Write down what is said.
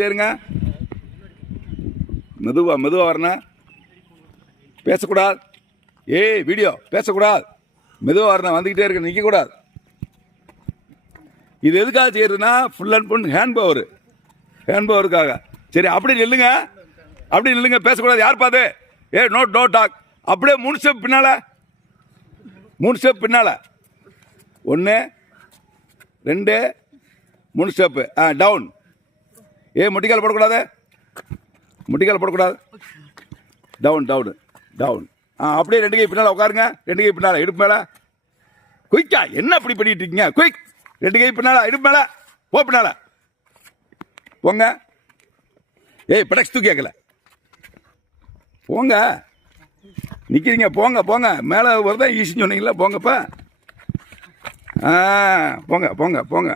வந்துக்கிட்டே இருங்க. மெதுவாக வரணும். பேசக்கூடாது. வீடியோ பேசக்கூடாது. மெதுவாக வரணும். வந்துக்கிட்டே இருக்க, நிற்கக்கூடாது. இது எதுக்காக செய்யறதுன்னா ஃபுல் அண்ட் ஃபுல் ஹேண்ட் பவருக்காக. சரி, அப்படி நில்லுங்க. பேசக்கூடாது. யார் பாது? No talk. அப்படியே 3 ஸ்டெப் பின்னால 1 2 3 ஸ்டெப்பு. டவுன். முட்டிக்கால் போடக்கூடாது. டவுன். அப்படியே 2 கை பின்னால் உட்காருங்க. 2 கை பின்னால் இடுப்பு மேலே. குயிக்கா என்ன அப்படி பண்ணிட்டு இருக்கீங்க? குயிக். 2 கை பின்னால் இடுப்பு மேலே. பின்னால போங்க. படக்ஸ் தூக்கி கேட்கல. போங்க. நிற்கிறீங்க. போங்க. மேலே வரதான் ஈஸின்னு சொன்னீங்களா? போங்கப்பா. போங்க.